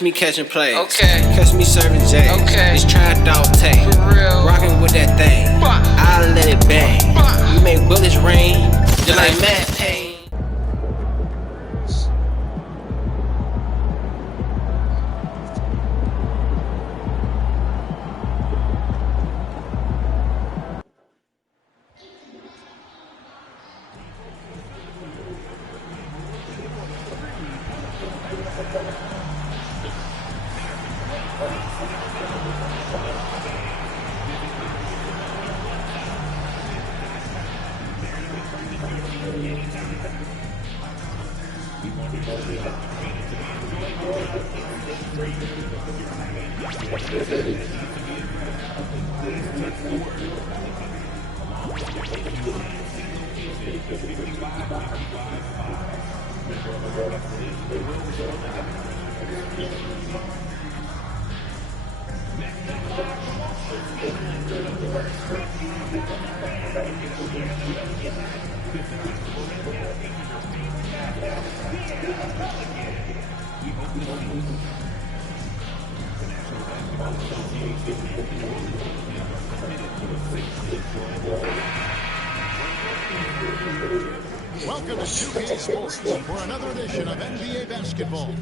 Catch me catching plays. Okay. Catch me serving J's. Okay. It's Trap Dog Tay. For real. Rockin' with that thing. I'll let it bang. We make bullets rain. Just like Matt Payne. Welcome to 2K Sports for another edition of NBA Basketball.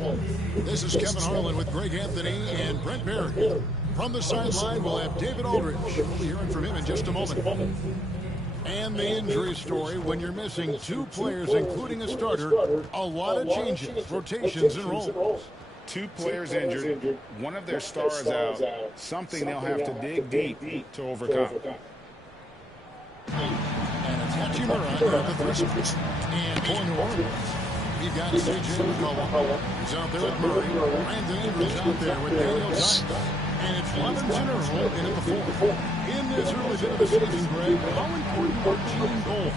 This is Kevin Harlan with Greg Anthony and Brent Barry. From the sideline, we'll have David Aldridge. We'll be hearing from him in just a moment. And the injury story: when you're missing two players, including a starter, a lot of changes, rotations, and roles. Two players injured, one of their stars out, something they'll have to dig deep to overcome. And it's Hachimura at the three. And for New Orleans, you've got C.J. McCollum. He's out there with Murray. Brandon Ingram's out there with Daniel Tice. And it's Robinson Earl in at the four. In this early bit of the season, Greg, how important are team goals?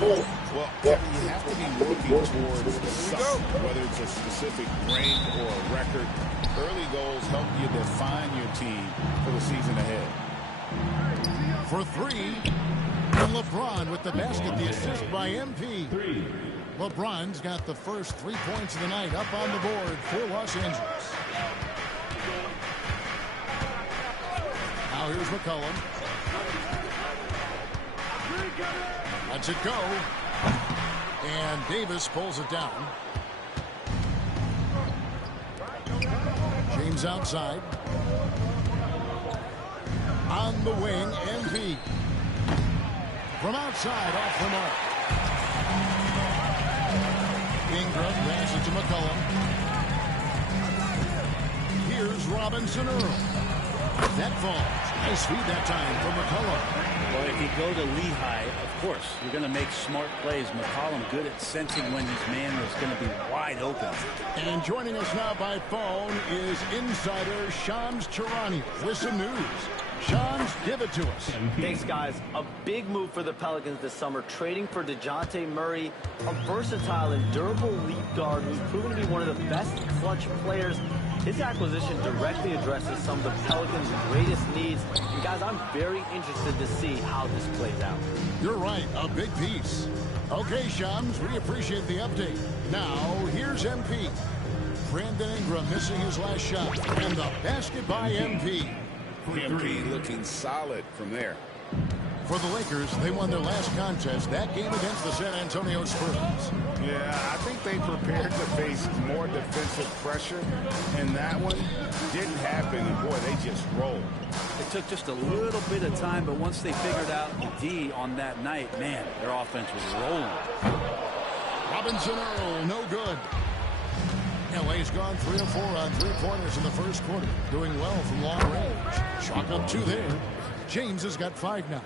Well, Kevin, you have to be working towards something, whether it's a specific rank or a record. Early goals help you define your team for the season ahead. For three, and LeBron with the basket, the assist by MP. LeBron's got the first 3 points of the night up on the board for Los Angeles. Now here's McCollum. Lets it go. And Davis pulls it down. James outside. On the wing, MP. From outside, off the mark. Ingram passes to McCollum. Here's Robinson Earl. That falls. Nice feed that time from McCollum. Well, if you go to Lehigh, of course, you're going to make smart plays. McCollum good at sensing when his man is going to be wide open. And joining us now by phone is insider Shams Charania with some news. Shams, give it to us. Thanks, guys. A big move for the Pelicans this summer, trading for DeJounte Murray, a versatile and durable lead guard who's proven to be one of the best clutch players. His acquisition directly addresses some of the Pelicans' greatest needs. And guys, I'm very interested to see how this plays out. You're right, a big piece. Okay, Shams, we appreciate the update. Now, here's MP. Brandon Ingram missing his last shot. And the basket by MP. MP looking solid from there. For the Lakers, they won their last contest, that game against the San Antonio Spurs. Yeah, I think they prepared to face more defensive pressure, and that one didn't happen, and boy, they just rolled. It took just a little bit of time, but once they figured out the D on that night, man, their offense was rolling. Robinson Earl, no good. LA's gone 3 of 4 on three-pointers in the first quarter, doing well from long range. Chalk up 2 there. James has got 5 now.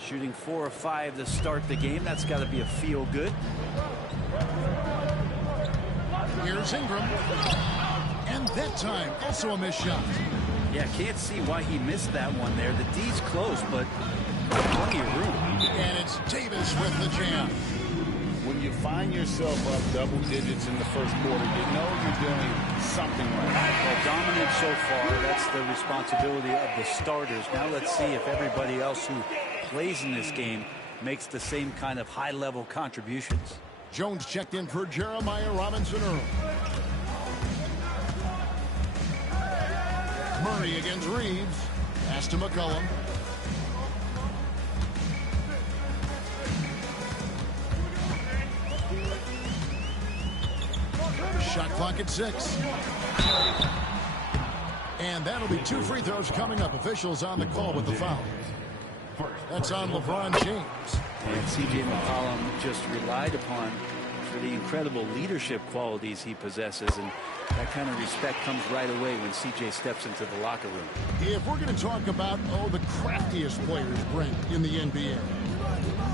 Shooting 4 of 5 to start the game. That's got to be a feel good. Here's Ingram. And that time, also a missed shot. Yeah, can't see why he missed that one there. The D's close, but plenty of room. And it's Davis with the jam. When you find yourself up double digits in the first quarter, you know you're doing something right. Well, dominant so far. That's the responsibility of the starters. Now let's see if everybody else who plays in this game makes the same kind of high-level contributions. Jones checked in for Jeremiah Robinson Earl. Murray against Reeves. Pass to McCollum. Shot clock at 6. And that'll be 2 free throws coming up. Officials on the call with the foul. That's on LeBron James. And C.J. McCollum just relied upon for the incredible leadership qualities he possesses, and that kind of respect comes right away when C.J. steps into the locker room. If we're going to talk about, the craftiest players, Brent, in the NBA,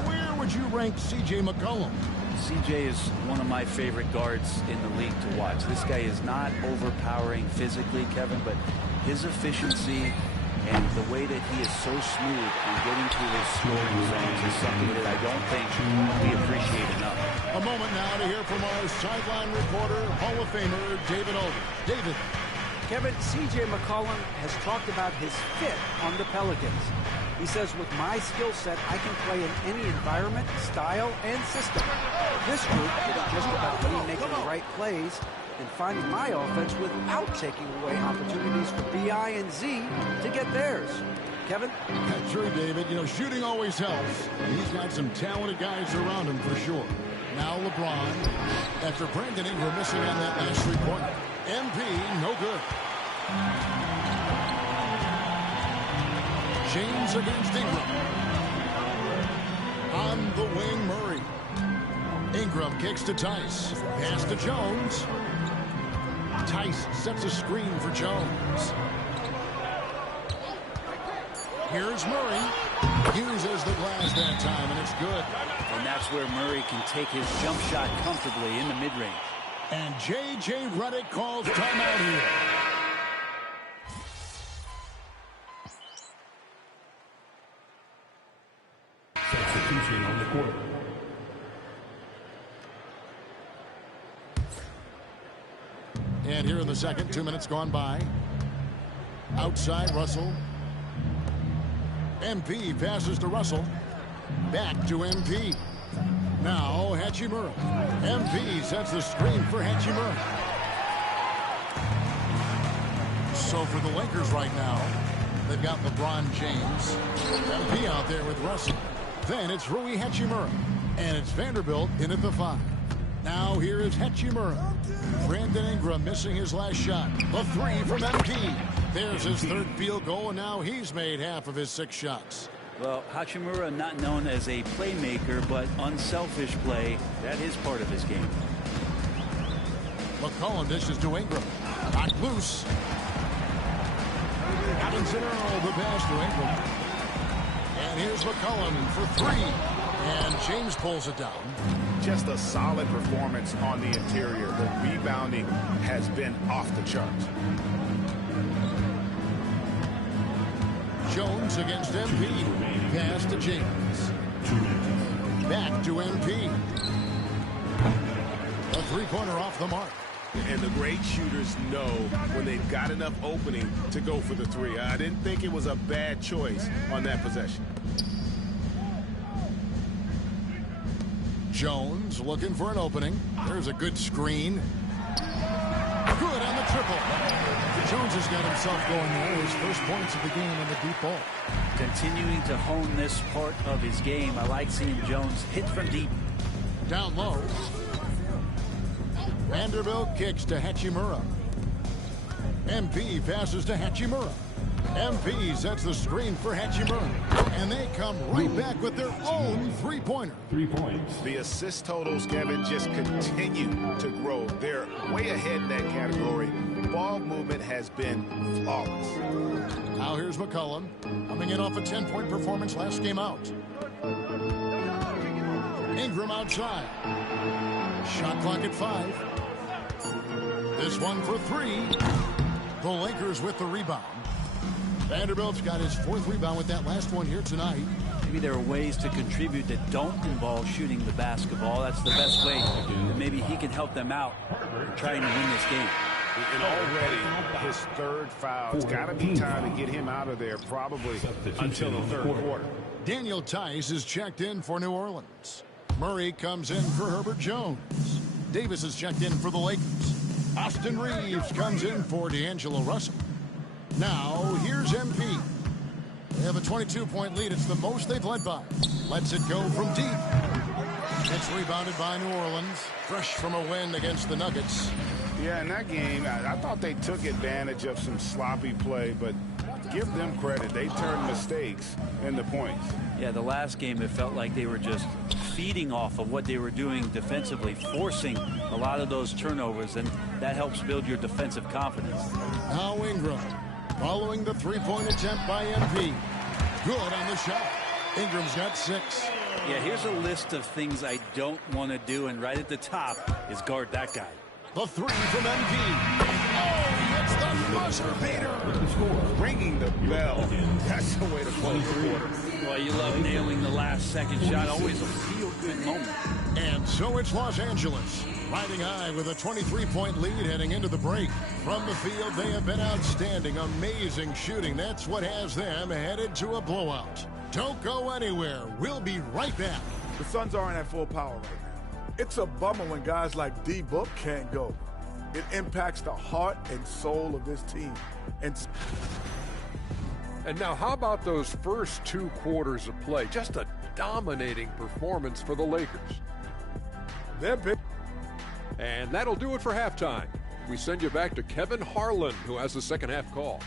where would you rank C.J. McCollum? C.J. is one of my favorite guards in the league to watch. This guy is not overpowering physically, Kevin, but his efficiency and the way that he is so smooth on getting to his scoring zones is something that I don't think we appreciate enough. A moment now to hear from our sideline reporter, Hall of Famer David Aldridge. David. Kevin, C.J. McCollum has talked about his fit on the Pelicans. He says, with my skill set, I can play in any environment, style, and system. This group is just about me making the right plays and finding my offense without taking away opportunities for B.I. and Z to get theirs. Kevin? That's true, David. Shooting always helps. He's got some talented guys around him for sure. Now LeBron, after Brandon Ingram missing on that last 3-pointer. MP, no good. James against Ingram. On the wing, Murray. Ingram kicks to Tice. Pass to Jones. Tice sets a screen for Jones. Here's Murray. Uses the glass that time, and it's good. And that's where Murray can take his jump shot comfortably in the mid-range. And J.J. Redick calls timeout here. Substitution on the court. And here in the second, 2 minutes gone by. Outside, Russell. MP passes to Russell. Back to MP. Now Hachimura. MP sets the screen for Hachimura. So for the Lakers right now, they've got LeBron James. MP out there with Russell. Then it's Rui Hachimura. And it's Vanderbilt in at the 5. Now here is Hachimura. Brandon Ingram missing his last shot. The 3 from MP. There's his 3rd field goal, and now he's made half of his 6 shots. Well, Hachimura, not known as a playmaker, but unselfish play. That is part of his game. McCollum dishes to Ingram. Knocked loose. Robinson Earl the pass to Ingram. And here's McCollum for 3. And James pulls it down. Just a solid performance on the interior. The rebounding has been off the charts. Jones against MP. Pass to James. Back to MP. A 3-pointer off the mark. And the great shooters know when they've got enough opening to go for the 3. I didn't think it was a bad choice on that possession. Jones looking for an opening. There's a good screen. Good on the triple. Jones has got himself going there. His first points of the game in the deep ball. Continuing to hone this part of his game. I like seeing Jones hit from deep. Down low. Vanderbilt kicks to Hachimura. MP passes to Hachimura. MP sets the screen for Hachimura. And they come right back with their own 3-pointer. 3 points. The assist totals, Kevin, just continue to grow. They're way ahead in that category. Ball movement has been flawless. Now here's McCollum, coming in off a 10-point performance last game out. Ingram outside. Shot clock at 5. This one for 3. The Lakers with the rebound. Vanderbilt's got his 4th rebound with that last one here tonight. Maybe there are ways to contribute that don't involve shooting the basketball. That's the best way that maybe he can help them out trying to win this game. And already his 3rd foul. It's got to be time to get him out of there probably until the 3rd quarter. Daniel Tice is checked in for New Orleans. Murray comes in for Herbert Jones. Davis is checked in for the Lakers. Austin Reeves comes in for D'Angelo Russell. Now, here's MP. They have a 22-point lead. It's the most they've led by. Lets it go from deep. It's rebounded by New Orleans. Fresh from a win against the Nuggets. Yeah, in that game, I thought they took advantage of some sloppy play, but give them credit. They turned mistakes into points. Yeah, the last game, it felt like they were just feeding off of what they were doing defensively, forcing a lot of those turnovers, and that helps build your defensive confidence. Now Ingram, following the three-point attempt by MP. Good on the shot. Ingram's got 6. Yeah, here's a list of things I don't want to do, and right at the top is guard that guy. The 3 from MP. Oh, it's the buzzer beater. Ringing the bell. That's the way to close the quarter. Well, you love nailing the last-second shot. Always a feel-good moment. And so it's Los Angeles, riding high with a 23-point lead heading into the break. From the field, they have been outstanding. Amazing shooting. That's what has them headed to a blowout. Don't go anywhere. We'll be right back. The Suns aren't at full power right now. It's a bummer when guys like D-Book can't go. It impacts the heart and soul of this team. And now how about those first 2 quarters of play? Just a dominating performance for the Lakers. They're big. And that'll do it for halftime. We send you back to Kevin Harlan, who has the second half call.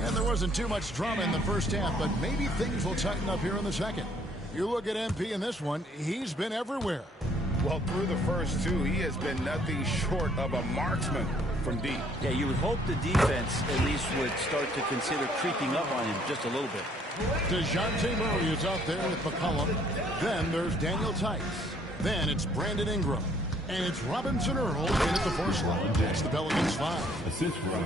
And there wasn't too much drama in the first half, but maybe things will tighten up here in the second. You look at MP in this one, he's been everywhere. Well, through the first 2, he has been nothing short of a marksman from deep. Yeah, you would hope the defense at least would start to consider creeping up on him just a little bit. DeJounte Murray is out there with McCollum. Then there's Daniel Tice. Then it's Brandon Ingram. And it's Robinson Earl in at the 4 slot. That's the Pelicans 5.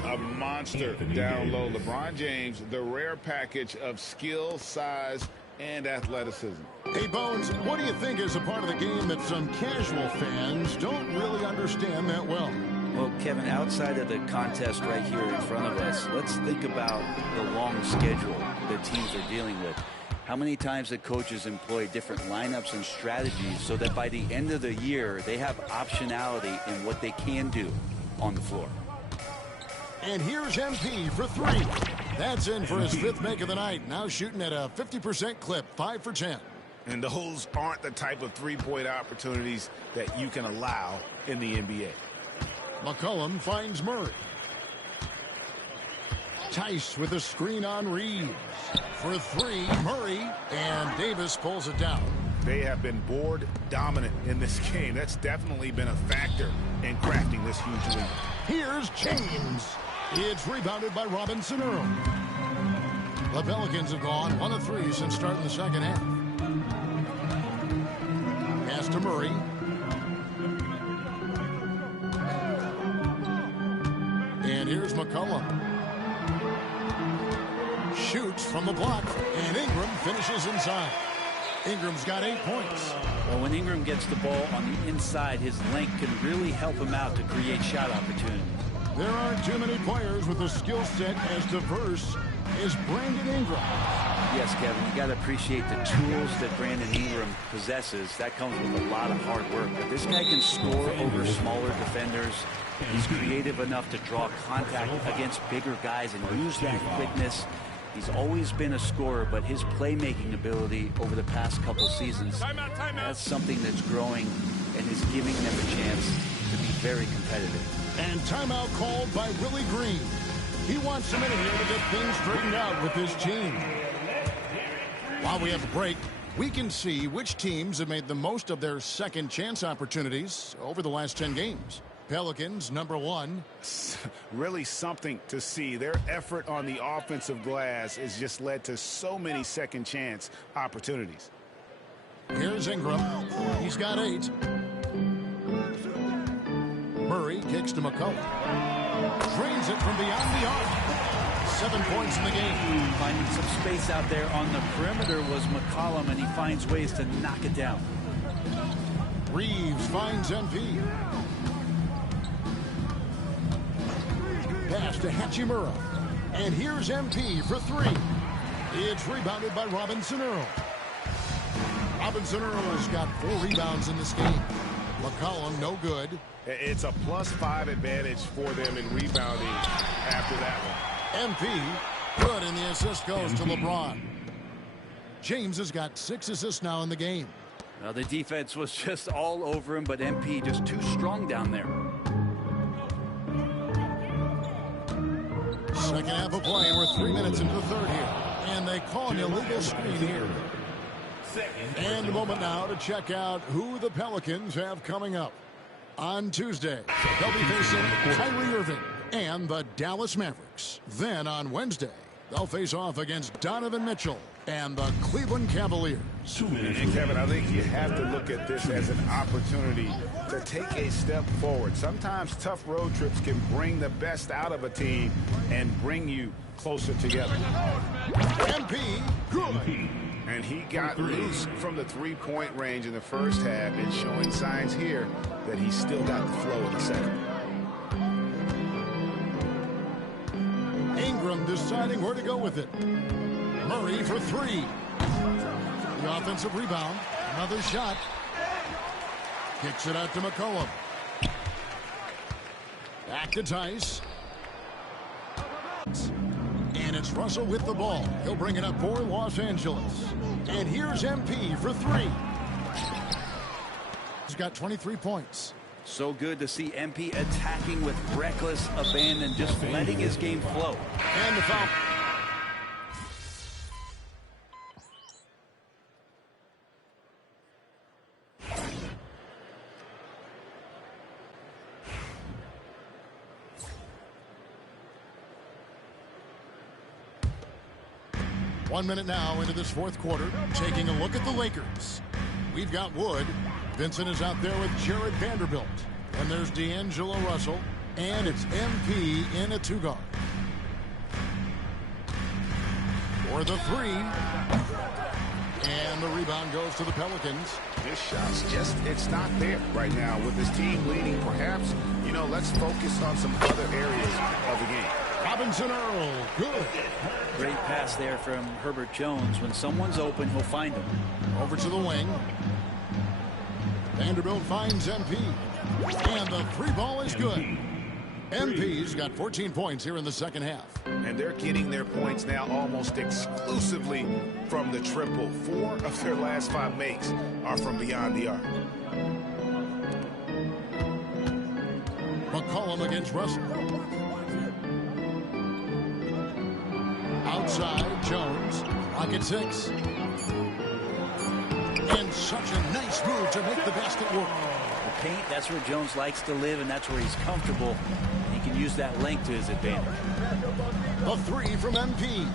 A monster down low. LeBron James, the rare package of skill, size, and athleticism. Hey, Bones, what do you think is a part of the game that some casual fans don't really understand that well? Well, Kevin, outside of the contest right here in front of us, let's think about the long schedule that teams are dealing with. How many times the coaches employ different lineups and strategies so that by the end of the year, they have optionality in what they can do on the floor. And here's MP for 3. That's in for his 5th make of the night. Now shooting at a 50% clip, 5 for 10. And those aren't the type of three-point opportunities that you can allow in the NBA. McCollum finds Murray. Tice with a screen on Reeves. For 3, Murray, and Davis pulls it down. They have been board dominant in this game. That's definitely been a factor in crafting this huge lead. Here's James. It's rebounded by Robinson Earl. The Pelicans have gone 1 of 3 since starting the second half. Pass to Murray. And here's McCollum. Shoots from the block, and Ingram finishes inside. Ingram's got 8 points. Well, when Ingram gets the ball on the inside, his length can really help him out to create shot opportunities. There aren't too many players with a skill set as diverse as Brandon Ingram. Yes, Kevin, you got to appreciate the tools that Brandon Ingram possesses. That comes with a lot of hard work. But this guy can score over smaller defenders. He's creative enough to draw contact against bigger guys and use that quickness. He's always been a scorer, but his playmaking ability over the past couple seasons, that's something that's growing and is giving them a chance to be very competitive. And timeout called by Willie Green. He wants a minute here to get things straightened out with his team. While we have a break, we can see which teams have made the most of their second chance opportunities over the last 10 games. Pelicans, number 1. Really something to see. Their effort on the offensive glass has just led to so many second chance opportunities. Here's Ingram. He's got 8. Murray kicks to McCollum. Drains it from beyond the arc. 7 points in the game. Finding some space out there on the perimeter was McCollum, and he finds ways to knock it down. Reeves finds MP. Pass to Hachimura. And here's MP for 3. It's rebounded by Robinson Earl. Robinson Earl's got 4 rebounds in this game. McCollum, no good. It's a +5 advantage for them in rebounding after that one. MP, good, and the assist goes to LeBron. James has got 6 assists now in the game. Well, the defense was just all over him, but MP just too strong down there. Second half of play. We're 3 minutes into the third here. And they call an illegal screen here. And a moment now to check out who the Pelicans have coming up. On Tuesday, they'll be facing Kyrie Irving and the Dallas Mavericks. Then on Wednesday, they'll face off against Donovan Mitchell and the Cleveland Cavaliers. And Kevin, I think you have to look at this as an opportunity to take a step forward. Sometimes tough road trips can bring the best out of a team and bring you closer together. MP, good. And he got loose from the three-point range in the first half and showing signs here that he's still got the flow in the second. Ingram deciding where to go with it. Murray for 3. The offensive rebound. Another shot. Kicks it out to McCollum. Back to Tice. And it's Russell with the ball. He'll bring it up for Los Angeles. And here's MP for 3. He's got 23 points. So good to see MP attacking with reckless abandon, just letting his game flow. And the foul. One minute now into this fourth quarter. Taking a look at the Lakers. We've got Wood. Vincent is out there with Jared Vanderbilt. And there's D'Angelo Russell. And it's MP in a 2-guard. For the 3. And the rebound goes to the Pelicans. This shot's just, it's not there right now. With this team leading, perhaps, let's focus on some other areas of the game. Robinson Earl, good. Great pass there from Herbert Jones. When someone's open, he'll find them. Over to the wing. Vanderbilt finds MP. And the 3 ball is good. MP's got 14 points here in the second half. And they're getting their points now almost exclusively from the triple. 4 of their last 5 makes are from beyond the arc. McCollum against Russell. Outside, Jones. Clock at 6. And such a nice move to make the basket work. The paint, that's where Jones likes to live, and that's where he's comfortable. And he can use that length to his advantage. A 3 from MP.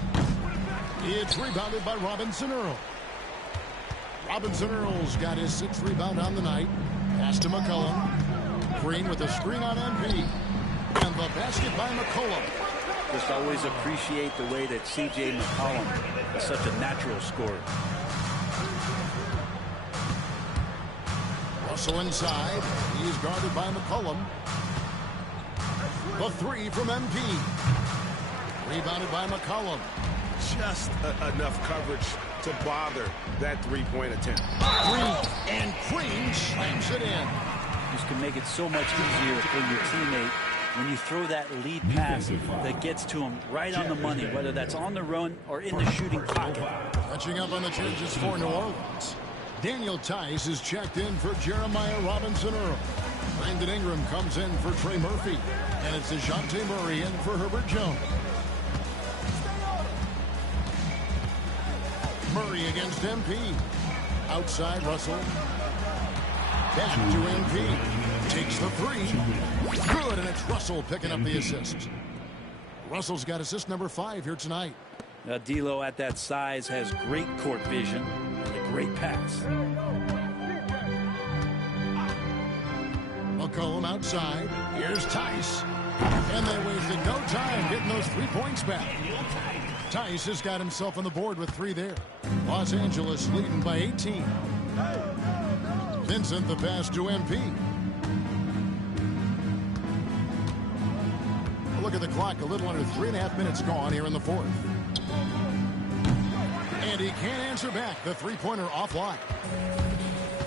It's rebounded by Robinson Earl. Robinson Earl's got his 6th rebound on the night. Pass to McCollum. Green with a screen on MP. And the basket by McCollum. Just always appreciate the way that C.J. McCollum is such a natural scorer. Russell inside. He's guarded by McCollum. The 3 from MP. Rebounded by McCollum. Just enough coverage to bother that three-point attempt. Green, and Green slams it in. This can make it so much easier for your teammate when you throw that lead pass that gets to him right on the money, whether that's on the run or in the shooting pocket. Catching up on the changes for New Orleans. Daniel Tice is checked in for Jeremiah Robinson Earl. Brandon Ingram comes in for Trey Murphy. And it's DeJounte Murray in for Herbert Jones. Murray against MP. Outside Russell. Back to MP. Takes the 3. Good, and it's Russell picking up the assist. Russell's got assist number 5 here tonight. Now, D'Lo at that size has great court vision and a great pass. McCollum outside. Here's Tice. And they wasted no time getting those 3 points back. Tice has got himself on the board with 3 there. Los Angeles leading by 18. Vincent the pass to MP. Look at the clock. A little under 3.5 minutes gone here in the fourth. And he can't answer back. The three-pointer offline.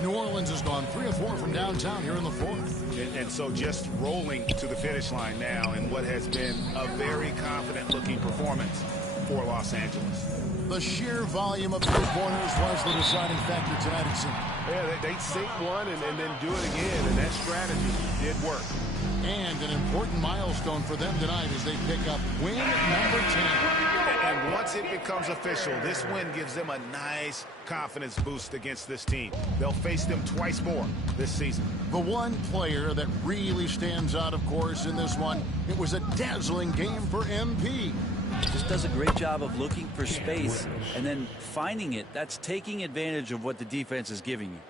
New Orleans has gone 3 of 4 from downtown here in the fourth. And so just rolling to the finish line now in what has been a very confident-looking performance for Los Angeles. The sheer volume of three-pointers was the deciding factor tonight, it seemed. Yeah, they sink one and then do it again, and that strategy did work. And an important milestone for them tonight as they pick up win number 10. And once it becomes official, this win gives them a nice confidence boost against this team. They'll face them twice more this season. The one player that really stands out, of course, in this one, it was a dazzling game for MP. Just does a great job of looking for space and then finding it. That's taking advantage of what the defense is giving you.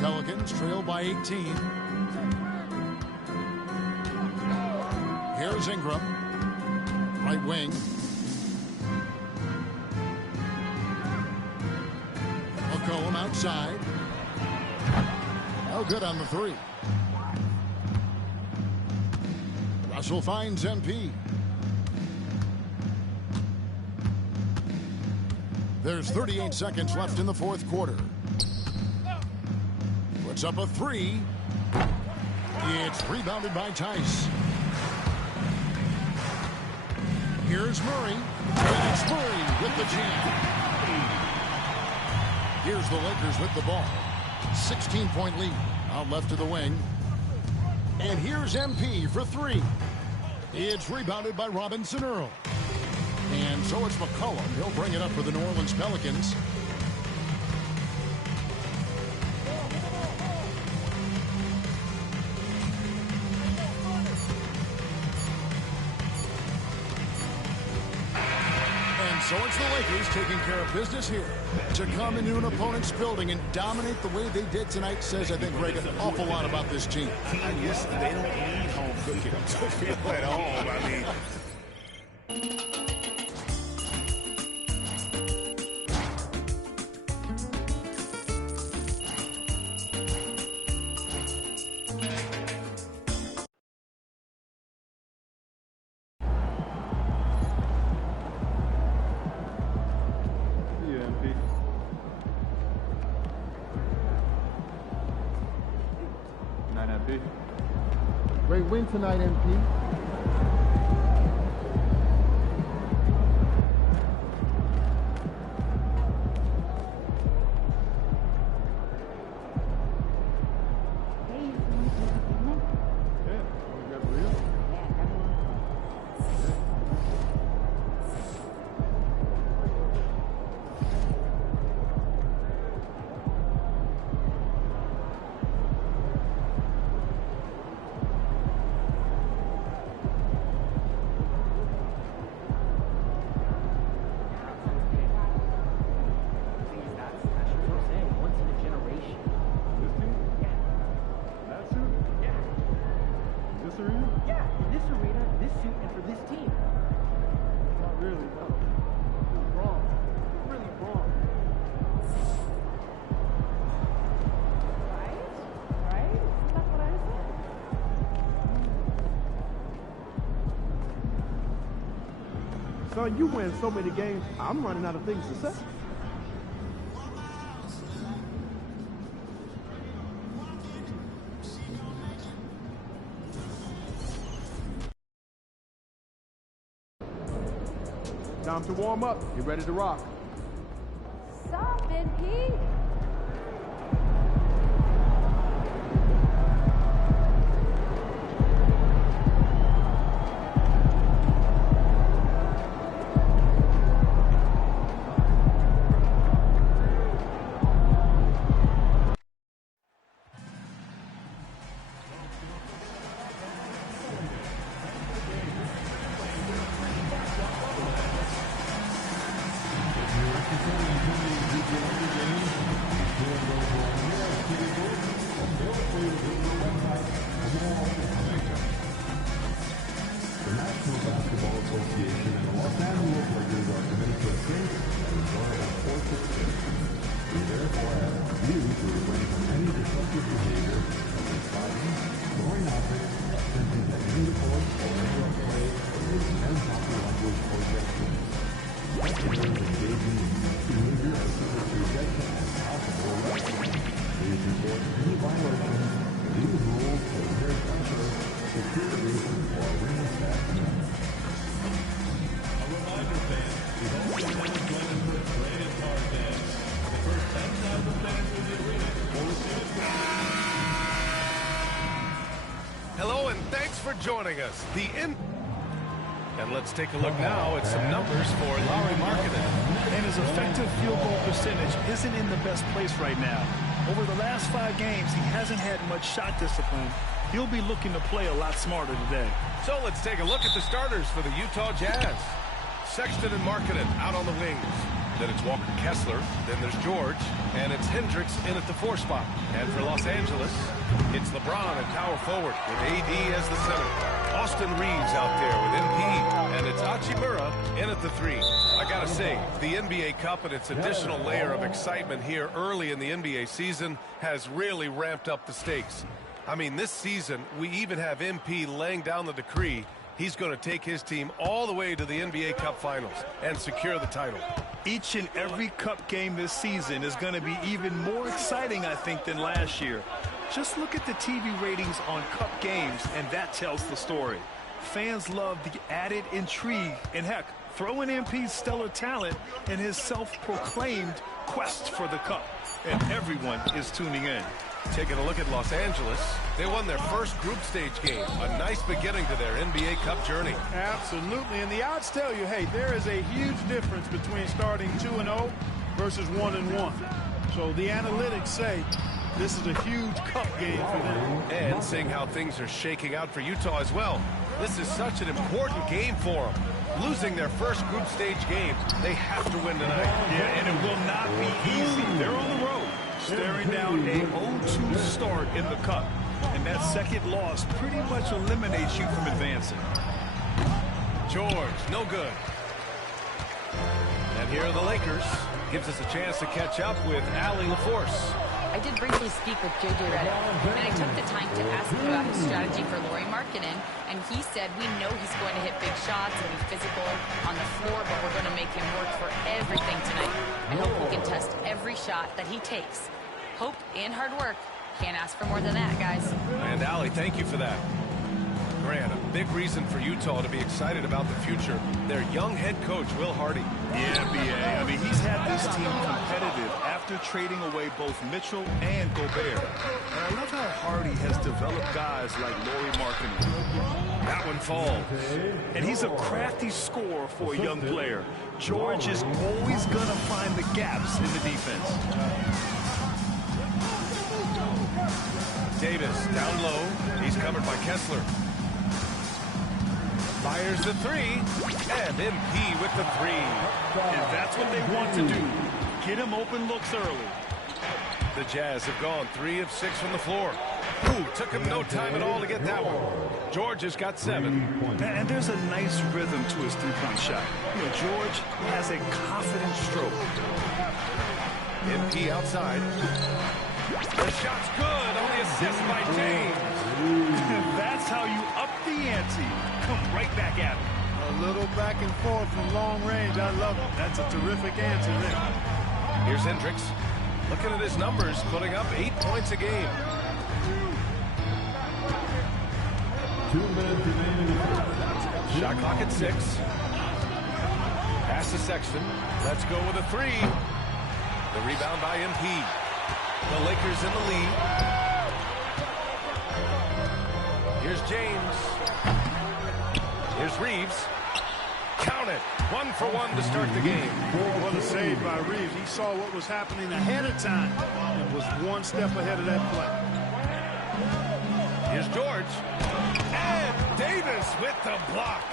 Pelicans trail by 18. Here's Ingram. Right wing. McCollum outside. No good on the three. Russell finds MP. There's 38 seconds left in the fourth quarter. Puts up a three. It's rebounded by Tice. Here's Murray. And it's Murray with the jam. Here's the Lakers with the ball. 16-point lead. Out left to the wing. And here's MP for three. It's rebounded by Robinson Earl. And so it's McCollum. He'll bring it up for the New Orleans Pelicans. And so it's the Lakers taking care of business here. To come into an opponent's building and dominate the way they did tonight says, I think, Greg, an awful lot about this team. I guess they don't need home cooking to feel at home. I mean... Great win tonight, MP. Son, you win so many games, I'm running out of things to say. Time to warm up. Get ready to rock. Sup, NP? Hello, and thanks for joining us. And let's take a look now at some numbers for Lauri Markkanen. And his effective field goal percentage isn't in the best place right now. Over the last 5 games, he hasn't had much shot discipline. He'll be looking to play a lot smarter today. So let's take a look at the starters for the Utah Jazz. Sexton and Markkanen out on the wings. Then it's Walker Kessler. Then there's George. And it's Hendricks in at the 4 spot. And for Los Angeles, it's LeBron at power forward with AD as the center. Austin Reeves out there with MP. And it's Hachimura in at the 3. I gotta say, the NBA Cup and its additional layer of excitement here early in the NBA season has really ramped up the stakes. I mean, this season, we even have MP laying down the decree. He's going to take his team all the way to the NBA Cup Finals and secure the title. Each and every Cup game this season is going to be even more exciting, I think, than last year. Just look at the TV ratings on Cup games, and that tells the story. Fans love the added intrigue, and heck, throw in MP's stellar talent and his self-proclaimed quest for the Cup, and everyone is tuning in. Taking a look at Los Angeles, they won their first group stage game. A nice beginning to their NBA Cup journey. Absolutely, and the odds tell you, hey, there is a huge difference between starting 2-0 versus 1-1. So the analytics say this is a huge Cup game for them. And seeing how things are shaking out for Utah as well. This is such an important game for them. Losing their first group stage game, they have to win tonight. Yeah, and it will not be easy. They're on the road, staring down a 0-2 start in the Cup. And that second loss pretty much eliminates you from advancing. George, no good. And here are the Lakers. Gives us a chance to catch up with Allie LaForce. I did briefly speak with J.J. Redick, and I took the time to ask him about his strategy for Lauri Markkanen, and he said, we know he's going to hit big shots and be physical on the floor, but we're going to make him work for everything tonight. I hope we can test every shot that he takes. Hope and hard work. Can't ask for more than that, guys. And Allie, thank you for that. Grant, a big reason for Utah to be excited about the future. Their young head coach, Will Hardy. Yeah, B.A. I mean, he's had this team competitive after trading away both Mitchell and Gobert. And I love how Hardy has developed guys like Lauri Markkanen. That one falls. And he's a crafty scorer for a young player. George is always going to find the gaps in the defense. Davis down low. He's covered by Kessler. Fires the 3, and MP with the 3. And that's what they want to do. Get him open looks early. The Jazz have gone 3 of 6 from the floor. Ooh, took him no time at all to get that one. George has got 7. And there's a nice rhythm to his three-point shot. You know, George has a confident stroke. MP outside. The shot's good on the assist by James. That's how you up the ante. Come right back at him. A little back and forth from long range. I love it. That's a terrific answer there. Here's Hendricks. Looking at his numbers, putting up 8 points a game. 2 minutes remaining. Shot clock at 6. Pass to Sexton. Let's go with a 3. The rebound by MP. The Lakers in the lead. Here's James. Here's Reeves. Count it. 1 for 1 to start the game. What a save by Reeves. He saw what was happening ahead of time and was 1 step ahead of that play. Here's George. And Davis with the block.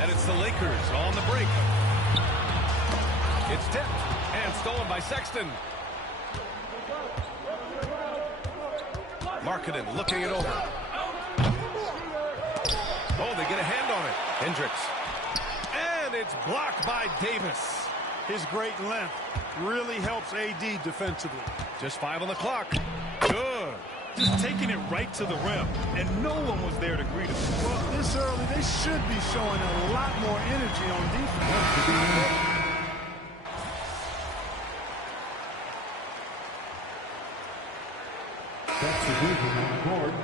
And it's the Lakers on the break. It's tipped and stolen by Sexton. Markkanen looking it over. Oh, they get a hand on it. Hendricks. And it's blocked by Davis. His great length really helps AD defensively. Just 5 on the clock. Good. Just taking it right to the rim, and no one was there to greet him. Well, this early, they should be showing a lot more energy on defense. That's the vision on the court.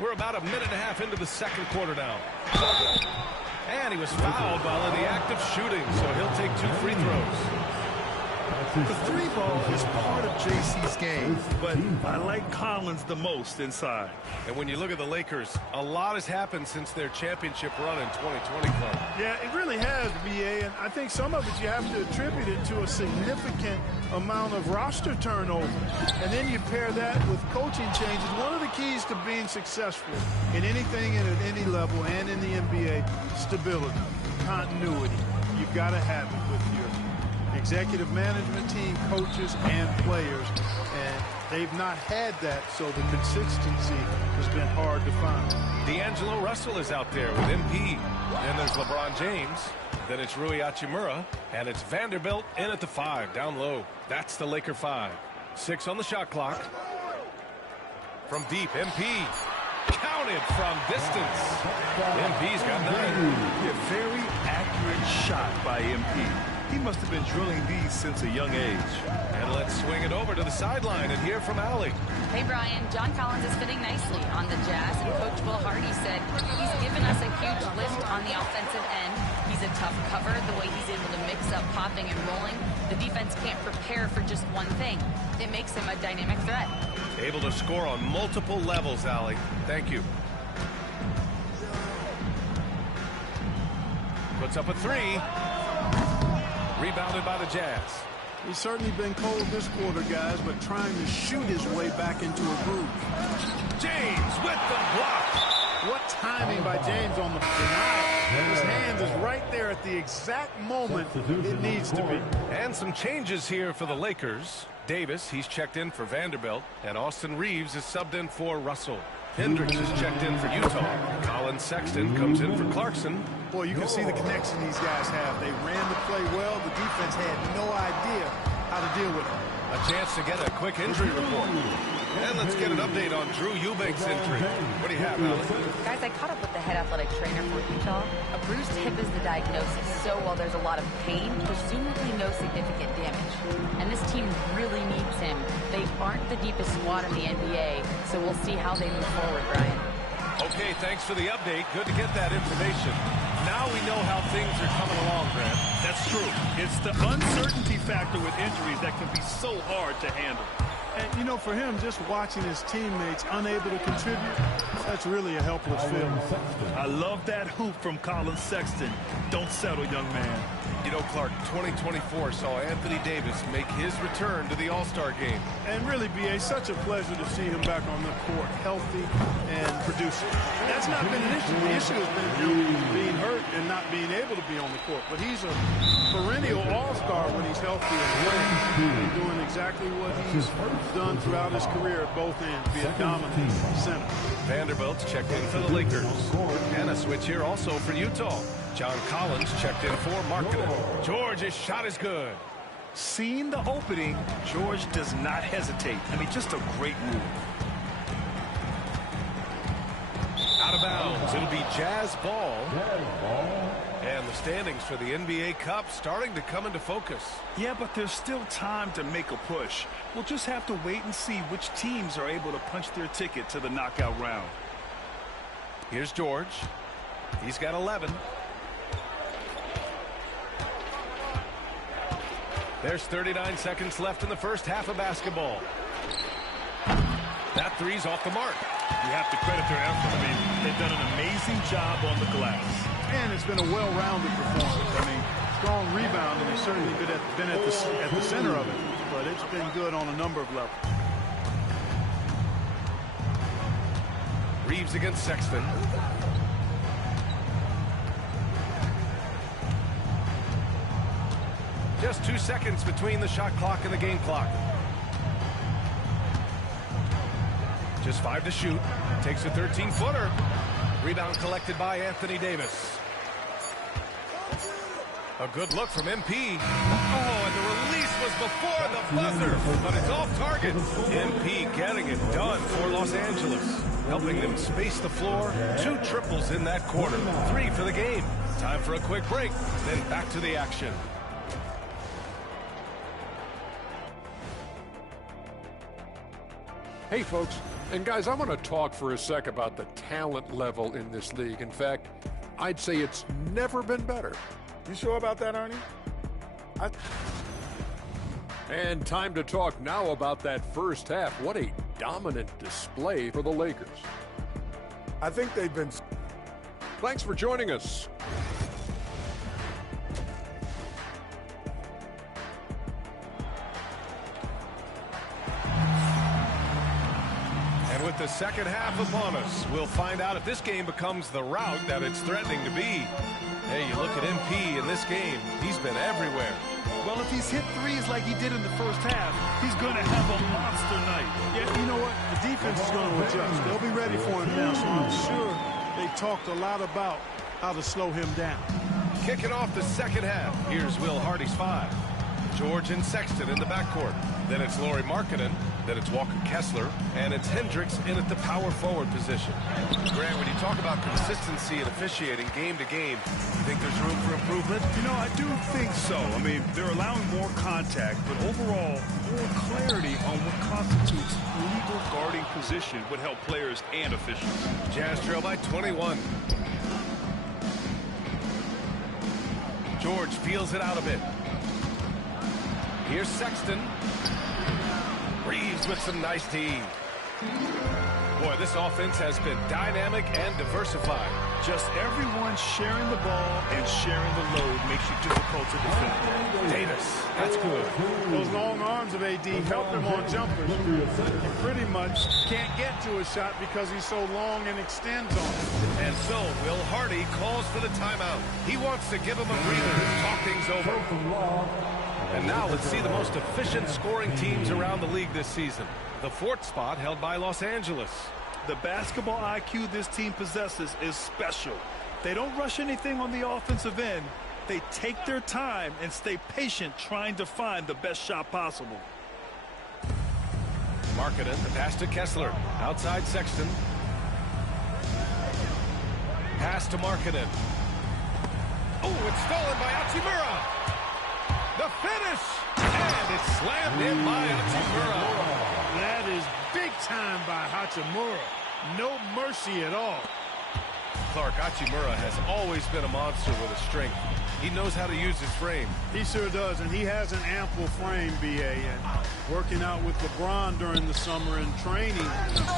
We're about a minute and a half into the second quarter now. And he was fouled while in the act of shooting, so he'll take 2 free throws. The 3-ball is part of JC's game, but I like Collins the most inside. And when you look at the Lakers, a lot has happened since their championship run in 2020, Clark. Yeah, it really has, BA, and I think some of it you have to attribute it to a significant amount of roster turnover. And then you pair that with coaching changes. One of the keys to being successful in anything and at any level and in the NBA, stability, continuity. You've got to have it with your executive management team, coaches, and players. And they've not had that, so the consistency has been hard to find. D'Angelo Russell is out there with MP. Then there's LeBron James. Then it's Rui Hachimura. And it's Vanderbilt in at the 5, down low. That's the Laker 5. 6 on the shot clock. From deep, MP. Counted from distance. MP's got 9. A very accurate shot by MP. He must have been drilling these since a young age. And let's swing it over to the sideline and hear from Allie. Hey, Brian. John Collins is fitting nicely on the Jazz, and Coach Will Hardy said he's given us a huge lift on the offensive end. He's a tough cover, the way he's able to mix up popping and rolling. The defense can't prepare for just one thing. It makes him a dynamic threat. Able to score on multiple levels, Allie. Thank you. Puts up a 3. Rebounded by the Jazz. He's certainly been cold this quarter, guys, but trying to shoot his way back into a groove. James with the block. What timing by James on the denial. His hands is right there at the exact moment it needs to be. And some changes here for the Lakers. Davis, he's checked in for Vanderbilt, and Austin Reeves is subbed in for Russell. Hendricks is checked in for Utah. Colin Sexton comes in for Clarkson. Boy, you can see the connection these guys have. They ran the play well. The defense had no idea how to deal with it. A chance to get a quick injury report. And let's get an update on Drew Eubanks' injury. What do you have, Allie? Guys, I caught up with the head athletic trainer for Utah. A bruised hip is the diagnosis, so while there's a lot of pain, presumably no significant damage. And this team really needs him. They aren't the deepest squad in the NBA, so we'll see how they move forward, Brian. Okay, thanks for the update. Good to get that information. Now we know how things are coming along, Grant. That's true. It's the uncertainty factor with injuries that can be so hard to handle. And, you know, for him, just watching his teammates unable to contribute, that's really a helpless feeling. I love that hoop from Colin Sexton. Don't settle, young man. You know, Clark, 2024 saw Anthony Davis make his return to the All-Star game. And really, B.A., such a pleasure to see him back on the court, healthy and producing. That's not been an issue. The issue has been him being hurt and not being able to be on the court. But he's a perennial All-Star when he's healthy and playing and doing exactly what he's done throughout his career at both ends, be a dominant center. Vanderbilt's checked in for the Lakers. And a switch here also for Utah. John Collins checked in for Markkanen. George's shot is good. Seeing the opening, George does not hesitate. I mean, just a great move. Out of bounds. It'll be Jazz ball. And the standings for the NBA Cup starting to come into focus. Yeah, but there's still time to make a push. We'll just have to wait and see which teams are able to punch their ticket to the knockout round. Here's George. He's got 11. There's 39 seconds left in the first half of basketball. That three's off the mark. You have to credit their effort. I mean, they've done an amazing job on the glass. And it's been a well-rounded performance. I mean, strong rebound, and they've certainly been at the center of it. But it's been good on a number of levels. Reeves against Sexton. Just 2 seconds between the shot clock and the game clock. Just 5 to shoot. Takes a 13-footer. Rebound collected by Anthony Davis. A good look from MP. Oh, and the release was before the buzzer, but it's off target. MP getting it done for Los Angeles, helping them space the floor. 2 triples in that quarter. 3 for the game. Time for a quick break, then back to the action. Hey folks, And guys, I want to talk for a sec about the talent level in this league. In fact, I'd say it's never been better. You sure about that, Ernie? And time to talk now about that first half. What a dominant display for the Lakers. I think they've been... Thanks for joining us. And with the second half upon us, we'll find out if this game becomes the rout that it's threatening to be. Hey, you look at MP in this game, he's been everywhere. Well, if he's hit threes like he did in the first half, he's going to have a monster night. Yeah, you know what? The defense is going to adjust. They'll be ready for him now, so I'm sure they talked a lot about how to slow him down. Kicking off the second half, here's Will Hardy's 5. George and Sexton in the backcourt. Then it's Lauri Markkanen. Then it's Walker Kessler. And it's Hendricks in at the power forward position. Grant, when you talk about consistency and officiating game to game, you think there's room for improvement? You know, I do think so. I mean, they're allowing more contact, but overall, more clarity on what constitutes legal guarding position would help players and officials. Jazz trail by 21. George feels it out a bit. Here's Sexton. Reeves with some nice D. Boy, this offense has been dynamic and diversified. Just everyone sharing the ball and sharing the load makes it difficult to defend. Davis, that's good. Those long arms of AD help him on jumpers. He pretty much can't get to a shot because he's so long and extends on it. And so Will Hardy calls for the timeout. He wants to give him a breather to talk things over. And now let's see the most efficient scoring teams around the league this season. The 4th spot held by Los Angeles. The basketball IQ this team possesses is special. They don't rush anything on the offensive end. They take their time and stay patient trying to find the best shot possible. Markkanen, the pass to Kessler. Outside Sexton. Pass to Markkanen. Oh, it's stolen by Hachimura. The finish! And it's slammed in by Hachimura. That is big time by Hachimura. No mercy at all. Clark, Hachimura has always been a monster with a strength. He knows how to use his frame. He sure does, and he has an ample frame, B.A. And working out with LeBron during the summer and training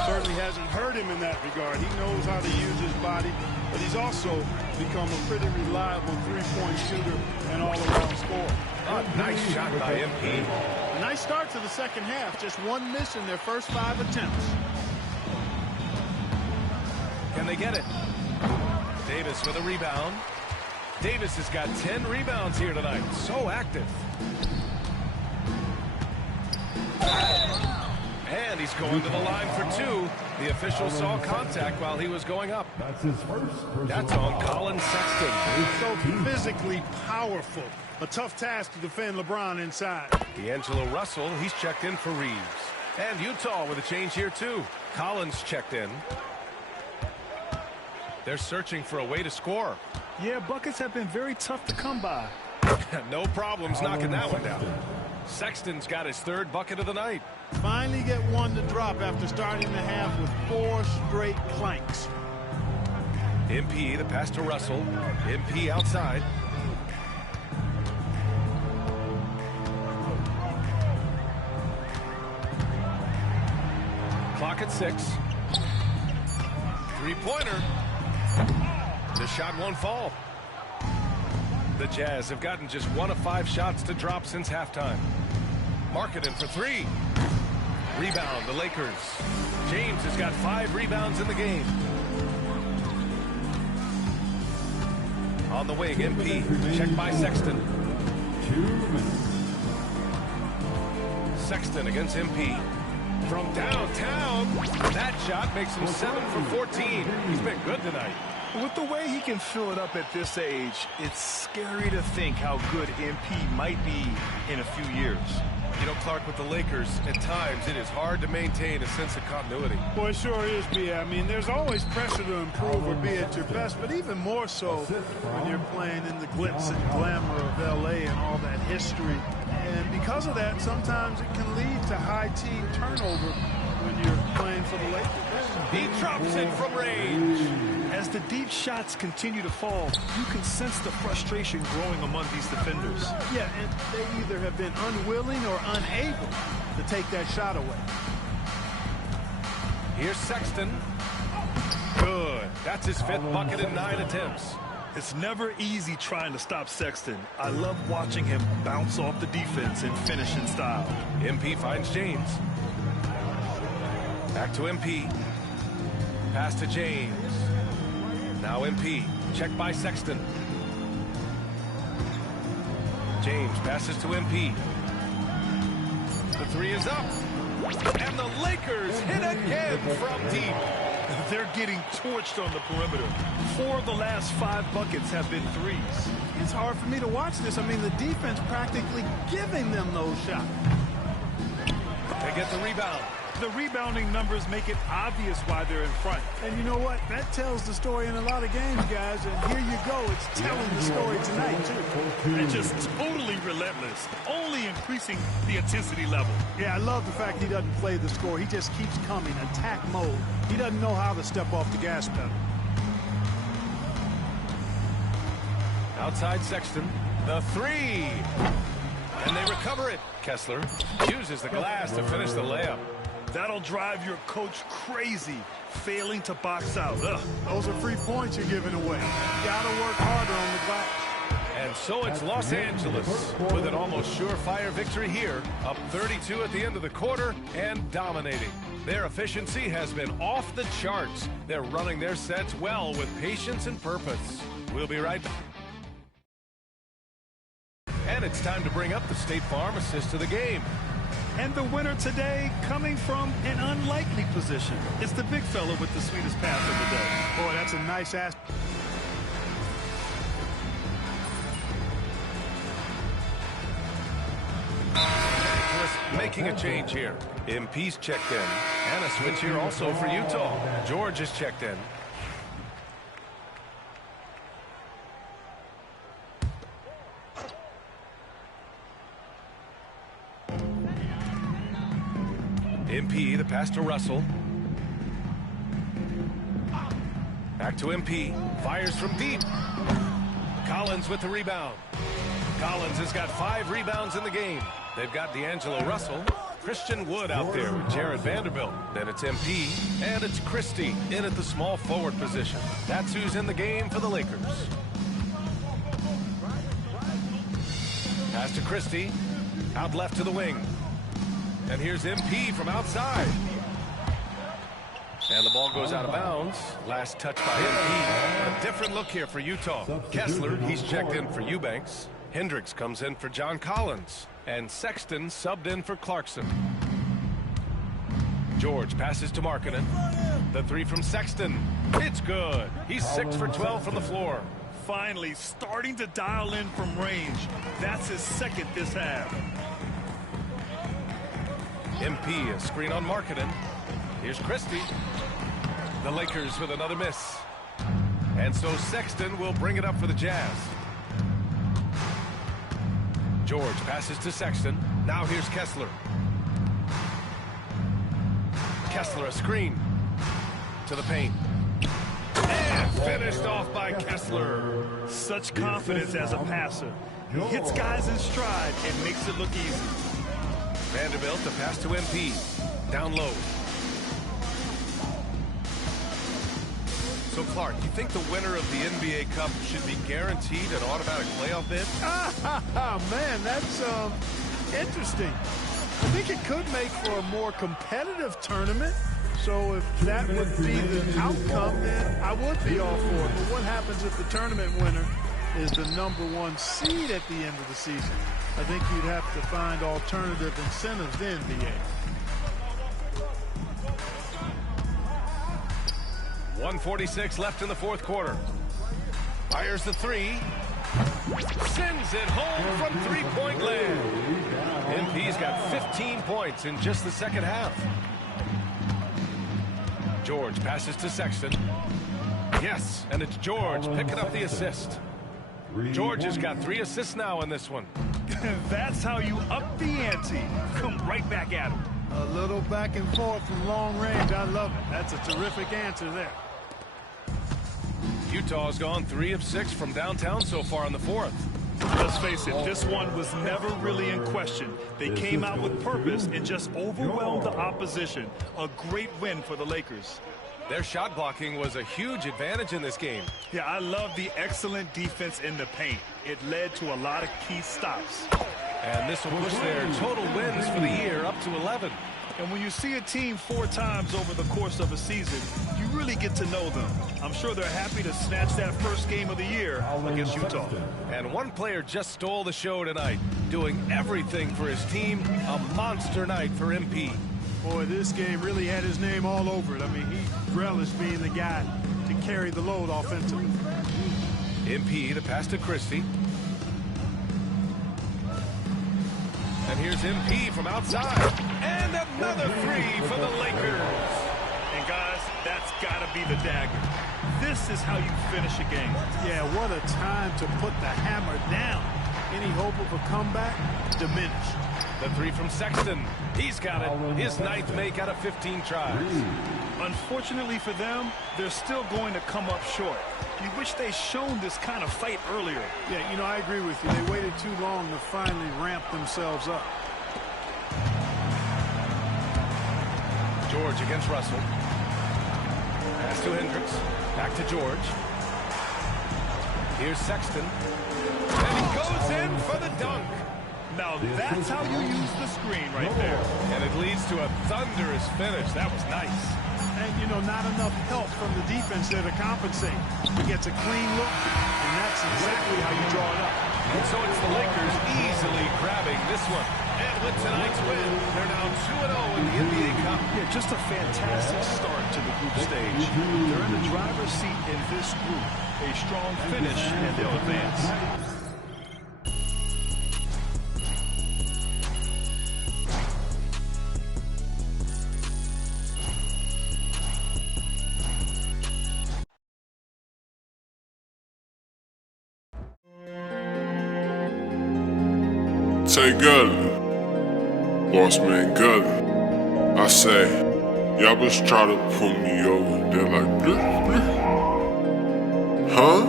certainly hasn't hurt him in that regard. He knows how to use his body, but he's also become a pretty reliable three-point shooter and all-around scorer. A nice shot by MP. A nice start to the second half. Just one miss in their first 5 attempts. Can they get it? Davis with a rebound. Davis has got 10 rebounds here tonight. So active. And he's going to the line for 2. The official saw contact while he was going up. That's his first. That's on Colin Sexton. He's so physically powerful. A tough task to defend LeBron inside. D'Angelo Russell, he's checked in for Reeves. And Utah with a change here too. Collins checked in. They're searching for a way to score. Yeah, buckets have been very tough to come by. No problems knocking that one down. Sexton's got his 3rd bucket of the night. Finally get one to drop after starting the half with 4 straight clanks. MP, the pass to Russell. MP outside. Clock at 6. 3-pointer. The shot won't fall. The Jazz have gotten just 1 of 5 shots to drop since halftime. Markkanen for 3. Rebound, the Lakers. James has got 5 rebounds in the game. On the wing, MP. Checked by Sexton. 2 minutes. Sexton against MP. From downtown, that shot makes him 7 for 14. He's been good tonight. With the way he can fill it up at this age, it's scary to think how good MP might be in a few years. You know, Clark, with the Lakers, at times it is hard to maintain a sense of continuity. Boy, it sure is, B. I mean, there's always pressure to improve or be at your best, but even more so when you're playing in the glitz and glamour of L.A. and all that history. And because of that, sometimes it can lead to high team turnover when you're playing for the Lakers. He drops it from range. As the deep shots continue to fall, you can sense the frustration growing among these defenders. Yeah, and they either have been unwilling or unable to take that shot away. Here's Sexton. Good. That's his 5th bucket in 9 attempts. It's never easy trying to stop Sexton. I love watching him bounce off the defense and finish in style. MP finds James. Back to MP. Pass to James. Now MP. Checked by Sexton. James passes to MP. The 3 is up. And the Lakers hit again from deep. They're getting torched on the perimeter. 4 of the last 5 buckets have been threes. It's hard for me to watch this. I mean, the defense practically giving them those shots. They get the rebound. The rebounding numbers make it obvious why they're in front. And you know what? That tells the story in a lot of games, guys. And here you go. It's telling the story tonight, too. They're just totally relentless, only increasing the intensity level. Yeah, I love the fact he doesn't play the score. He just keeps coming, attack mode. He doesn't know how to step off the gas pedal. Outside Sexton. The 3. And they recover it. Kessler uses the glass to finish the layup. That'll drive your coach crazy, failing to box out. Ugh. Those are free points you're giving away. You gotta work harder on the glass. And so it's Los Angeles with an almost surefire victory here, up 32 at the end of the quarter and dominating. Their efficiency has been off the charts. They're running their sets well with patience and purpose. We'll be right back. And it's time to bring up the State Farm assist of the game. And the winner today coming from an unlikely position. It's the big fella with the sweetest pass of the day. Boy, that's a nice ass. Making a change here. MP's checked in. And a switch here also for Utah. George is checked in. MP, the pass to Russell. Back to MP. Fires from deep. Collins with the rebound. Collins has got 5 rebounds in the game. They've got D'Angelo Russell. Christian Wood out there with Jared Vanderbilt. Then it's MP. And it's Christie in at the small forward position. That's who's in the game for the Lakers. Pass to Christie. Out left to the wing. And here's MP from outside. And the ball goes out of bounds. Last touch by MP. A different look here for Utah. Kessler, he's checked in for Eubanks. Hendricks comes in for John Collins. And Sexton subbed in for Clarkson. George passes to Markkanen. The 3 from Sexton. It's good. He's 6 for 12 from the floor. Finally starting to dial in from range. That's his 2nd this half. MP, a screen on Markkanen. Here's Christie. The Lakers with another miss. And so Sexton will bring it up for the Jazz. George passes to Sexton. Now here's Kessler. Kessler, a screen. To the paint. And finished off by Kessler. Such confidence as a passer. He hits guys in stride and makes it look easy. Vanderbilt, the pass to MP. Down low. So, Clark, you think the winner of the NBA Cup should be guaranteed an automatic playoff bid? Man, that's interesting. I think it could make for a more competitive tournament. So if that would be the outcome, then I would be all for it. But what happens if the tournament winner is the #1 seed at the end of the season? I think you'd have to find alternative incentives in the NBA. 1:46 left in the 4th quarter. Fires the 3. Sends it home from 3-point land. MP's got 15 points in just the 2nd half. George passes to Sexton. Yes, and it's George picking up the assist. George has got 3 assists now in this one. That's how you up the ante. Come right back at him. A little back and forth from long range. I love it. That's a terrific answer there. Utah's gone 3 of 6 from downtown so far in the fourth. Let's face it, this one was never really in question. They came out with purpose and just overwhelmed the opposition. A great win for the Lakers. Their shot blocking was a huge advantage in this game. Yeah, I love the excellent defense in the paint. It led to a lot of key stops. And this will push their total wins for the year up to 11. And when you see a team 4 times over the course of a season, you really get to know them. I'm sure they're happy to snatch that first game of the year against Utah. And one player just stole the show tonight, doing everything for his team. A monster night for MP. Boy, this game really had his name all over it. I mean, he relished being the guy to carry the load offensively. MP, the pass to Christie. And here's MP from outside. And another 3 for the Lakers. And guys, that's got to be the dagger. This is how you finish a game. Yeah, what a time to put the hammer down. Any hope of a comeback? Diminished. The 3 from Sexton. He's got it. His 9th make out of 15 tries. Unfortunately for them, they're still going to come up short. You wish they'd shown this kind of fight earlier. Yeah, you know, I agree with you. They waited too long to finally ramp themselves up. George against Russell. Pass to Hendricks. Back to George. Here's Sexton. And he goes in for the dunk. Now that's how you use the screen right there. And it leads to a thunderous finish. That was nice. And, you know, not enough help from the defense there to compensate. He gets a clean look, and that's exactly how you draw it up. And so it's the Lakers easily grabbing this one. And with tonight's win, they're now 2-0 in the NBA Cup. Yeah, just a fantastic start to the group stage. They're in the driver's seat in this group. A strong finish, and they'll advance. Tay Gully, Boss Man Gully. I say, y'all just try to pull me over. They're like, bleh, bleh. Huh?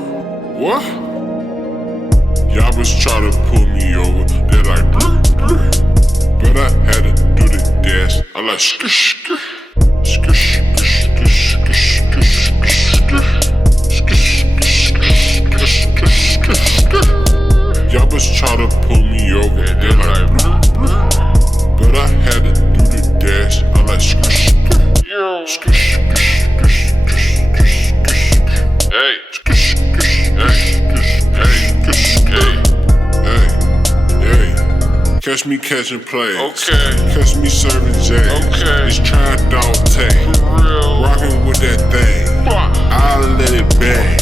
What? Y'all just try to pull me over. They're like, bleh, bleh. But I had to do the dash. I like, skish, skish, skish, skish, skish, skish, skish, skish, skish, skish, skish. Y'all just try to pull me over, they're like, bleh, bleh. But I had to do the dash. I like, skish, skish, skish, skish, skish, skish, skish, hey, skish, skish, hey, skish, hey, hey. Catch me catching plays. Okay. Catch me serving J's. Okay. It's trying dog tag. Rockin' with that thing. I'll let it bang.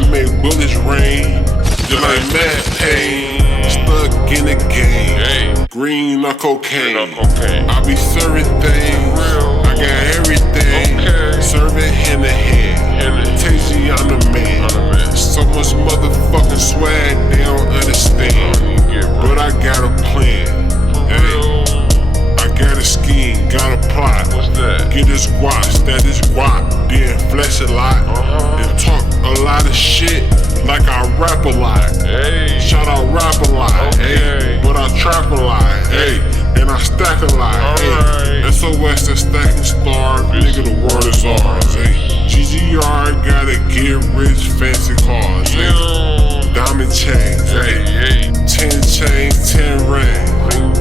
You make bullets rain. Just like Matt Payne, stuck in the game. Green or cocaine. I be serving things. I got everything. Serving hand to hand. Tasty, I'm the man. So much motherfucking swag, they don't understand. But I got a plan. Hey, I got a scheme, got a plot. Get this guap, that is guap. Then flex a lot. And talk a lot of shit. Like I rap a lot, hey. Shout out rap a lot, hey. But I trap a lot, hey. And I stack a lot, hey. SOS the stacking star, nigga the world is ours, hey. GGR gotta get rich, fancy cars, hey. Diamond chains, hey. 10 chains, 10 rings.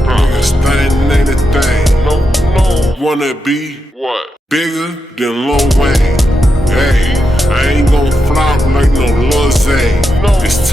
Nigga stunning ain't a thing. No. Wanna be what? Bigger than Lil Wayne, hey. I ain't gon' flop like no Lil Zay. It's